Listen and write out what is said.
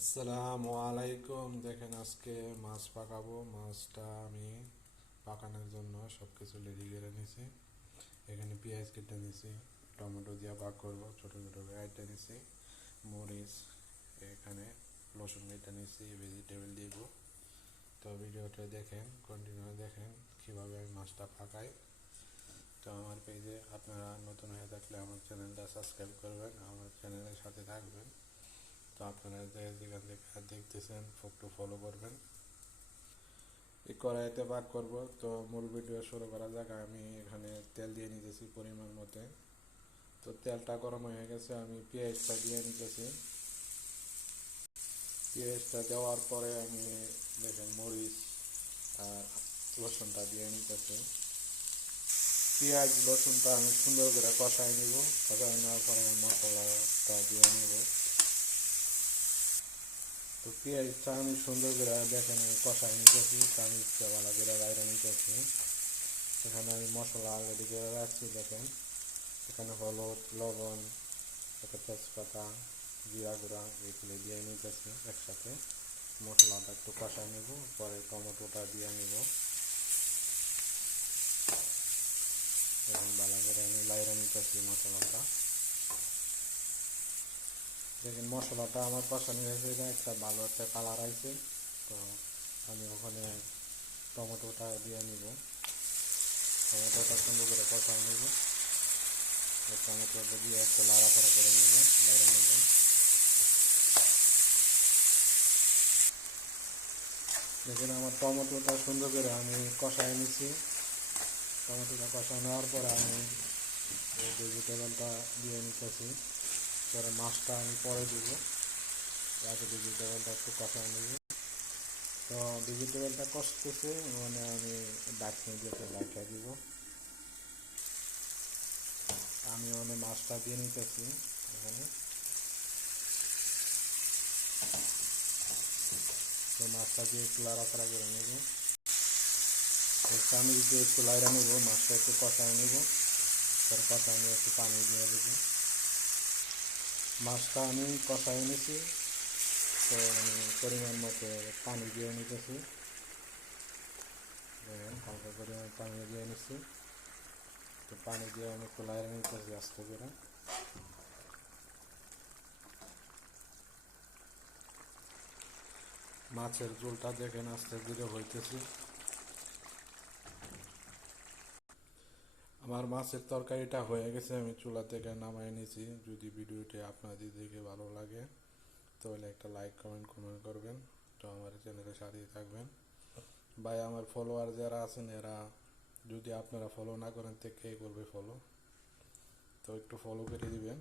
আসসালামু আলাইকুম। দেখেন আজকে মাছ পাকাবো। মাছটা আমি পাকানোর জন্য সব কিছু রেডি করে নিছি। এখানে পেঁয়াজ কেটে নিছি, টমেটো দিয়ে পাক করবো, ছোটো ছোটো কেটে নিছি, মরিচ, এখানে রসুন কেটে নিছি, ভেজিটেবল দিব। তো ভিডিওটা দেখেন, কন্টিনিউ দেখেন কীভাবে আমি মাছটা পাকাই। তো আমার পেজে আপনারা নতুন হয়ে থাকলে আমার চ্যানেলটা সাবস্ক্রাইব করবেন, আমার চ্যানেলের সাথে থাকবেন। তো আপনারা যেখান থেকে দেখতেছেন একটু ফলো করবেন। এই কড়াইতে পাক করব। তো মূল ভিডিও শুরু করা যাক। আমি এখানে তেল দিয়ে নিতেছি পরিমাণ মতে। তো তেলটা গরম হয়ে গেছে, আমি পেঁয়াজটা দিয়ে নিতেছি। পেঁয়াজটা দেওয়ার পরে আমি দেখেন মরিচ আর রসুনটা দিয়ে নিতেছি। পেঁয়াজ রসুনটা আমি সুন্দর করে কষাই নিব। কষাই নেওয়ার পরে মশলাটা দিয়ে নিব। তো পেঁয়াজটা আমি সুন্দর করে দেখেন আমি কষাই নিতেছি, চামিচটা ভালো করে বাইরে নিতেছি। এখানে আমি মশলা অলরেডি করে রাখছি দেখেন। এখানে হলুদ, লবণ, একটা তেজপাতা, জিরা গুঁড়া এগুলো দিয়ে নিতেছি একসাথে। মশলাটা একটু কষাই নেব, পরে টমেটোটা দিয়ে নেব। এখন ভালো করে আমি বাইরে নিতেছি মশলাটা। দেখেন মশলাটা আমার কষানো হয়েছে, একটা ভালো একটা কালার আসছে। তো আমি ওখানে টমেটোটা দিয়ে নিব। টমেটোটা সুন্দর করে কষাই নেব। টমেটোটা দিয়ে একটু লাড়াচাড়া করে নেব, বাইরে নেব। দেখেন আমার টমেটোটা সুন্দর করে আমি কষাই নিচ্ছি। টমেটোটা কষাই নেওয়ার পরে আমি এই ভেজিটেবলটা দিয়ে নিতেছি। পরে মাছটা আমি পরে দিব, আগে ভেজিটেবলটা একটু কষাই নেব। তো ভেজিটেবলটা কষতেছে মানে আমি ডাকনি দিয়ে ডাকা দিব। আমি মানে মাছটা দিয়ে নিতেছি এখানে। তো মাছটা দিয়ে একটু লাড়াচাড়া করে নেব। আমি দিয়ে একটু লাইড়া নেব, মাছটা একটু কষায় নেব। পরে কষায় নিয়ে একটু পানি দিয়ে দেবো। মাছটা আমি কষায় নিয়েছি। তো আমি পরিমাণ মতো পানি দিয়ে নিতেছি। হালকা করে আমি পানি দিয়ে নিচ্ছি। তো পানি দিয়ে আমি একটু লাইড়া নিতেছি আস্তে করে। মাছের ঝোলটা দেখেন আস্তে ধীরে হইতেছে। আমার মাছের তরকারিটা হয়ে গেছে, আমি চুলা থেকে নামাই নিয়েছি। যদি ভিডিওটি আপনাদের দেখে ভালো লাগে তাহলে একটা লাইক কমেন্ট করবেন। তো আমার চ্যানেলের সাথেই থাকবেন। ভাই আমার ফলোয়ার যারা আছেন এরা যদি আপনারা ফলো না করেন তো কে করবে ফলো? তো একটু ফলো করে দিবেন।